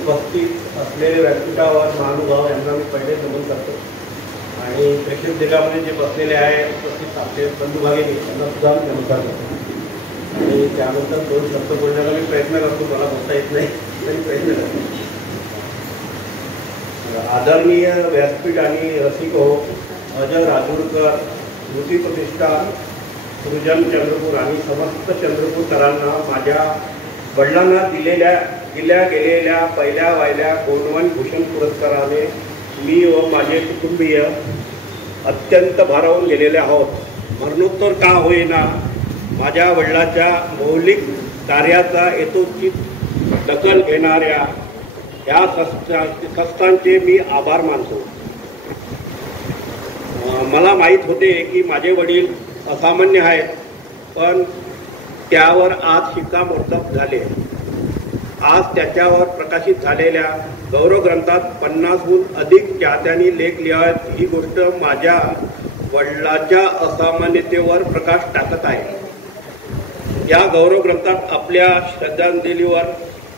उपस्थित असलेले व्यासपीठावर महानुभाव यांना मी पहिले नमन करतो आणि प्रेक्षक दिगामध्ये जे बसलेले आहे उपस्थित आपले बंधू भगिनी त्यांना सुद्धा नमस्कार करतो आणि त्यानंतर दोन शब्द बोलण्याचा मी प्रयत्न करतो. मला बोलता येत नाही तरी प्रयत्न करतो. आदरणीय व्यासपीठ आणि रसिक हो, अजय राजूरकर, स्मृती प्रतिष्ठान, सृजन चंद्रपूर आणि समस्त चंद्रपूरकरांना माझ्या वडिलांना दिल्या गेलेल्या पहिल्या वाहिल्या गोंडवन भूषण पुरस्काराने मी व माझे कुटुंबीय अत्यंत भारावून गेलेले आहोत. मरणोत्तर का होईना माझ्या वडिलांच्या मौलिक कार्याचा यथोचित दखल घेणाऱ्या या संस्थांचे मी आभार मानतो. मला माहीत होते की माझे वडील असामान्य आहेत, पण त्यावर आज शिक्कामोर्तब झाले. आज त्याच्यावर प्रकाशित झालेल्या गौरव ग्रंथात 50हून अधिक चाहत्यांनी लेख लिहावेत ही गोष्ट माझ्या वडिलांच्या असामान्यतेवर प्रकाश टाकत आहे. या गौरव ग्रंथात आपल्या श्रद्धांजलीवर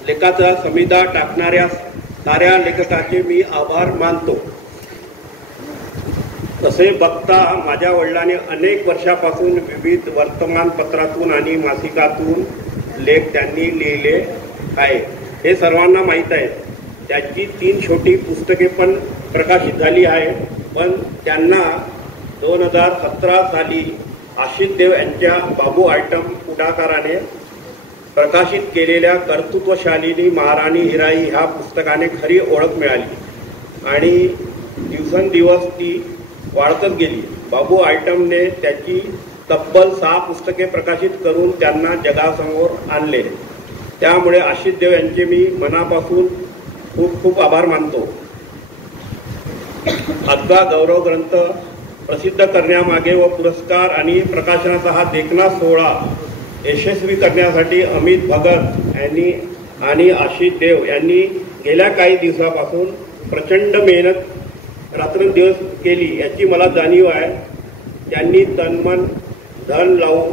लेखाचा समिधा टाकणाऱ्या साऱ्या लेखकाचे मी आभार मानतो. तसे बघता माझ्या वडिलांनी अनेक वर्षापासून विविध वर्तमानपत्रातून आणि मासिकातून लेख त्यांनी लिहिले आहे, हे सर्वांना माहीत आहे. त्याची 3 छोटी पुस्तके पण प्रकाशित झाली आहे, पण त्यांना 2017 साली आशिष देव यांच्या बाबू आयटम पुढाकाराने प्रकाशित केलेल्या कर्तृत्वशालिनी महाराणी हिराई ह्या पुस्तकाने खरी ओळख मिळाली आणि दिवसेंदिवस ती वाढतच गेली. बाबू आयटमने त्याची तब्बल 6 पुस्तके प्रकाशित करून त्यांना जगासमोर आणले. त्यामुळे आशिष देव यांचे मी मनापासून खूप खूप आभार मानतो. आजचा गौरव ग्रंथ प्रसिद्ध करण्यामागे व पुरस्कार आणि प्रकाशनाचा हा देखणा सोहळा यशस्वी करण्यासाठी अमित भगत यांनी आणि आशिष देव यांनी गेल्या काही दिवसापासून प्रचंड मेहनत रात्रंदिवस केली याची मला जाणीव आहे. त्यांनी तनमन धन लावून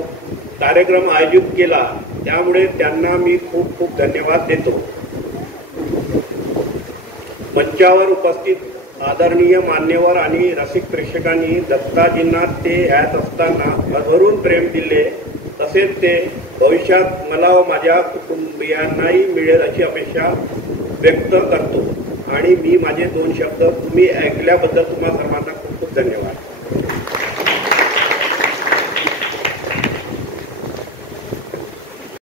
कार्यक्रम आयोजित केला, त्यामुळे त्यांना मी खूप खूप धन्यवाद देतो. मंचावर उपस्थित आदरणीय मान्यवर आणि रसिक प्रेक्षकांनी दत्ताजींना ते ह्यात असताना भरभरून प्रेम दिले, तसेच ते भविष्यात मला व माझ्या कुटुंबियांनाही मिळेल अशी अपेक्षा व्यक्त करतो. आणि मी माझे 2 शब्द तुम्ही ऐकल्याबद्दल तुम्हा सर्वांना खूप खूप धन्यवाद.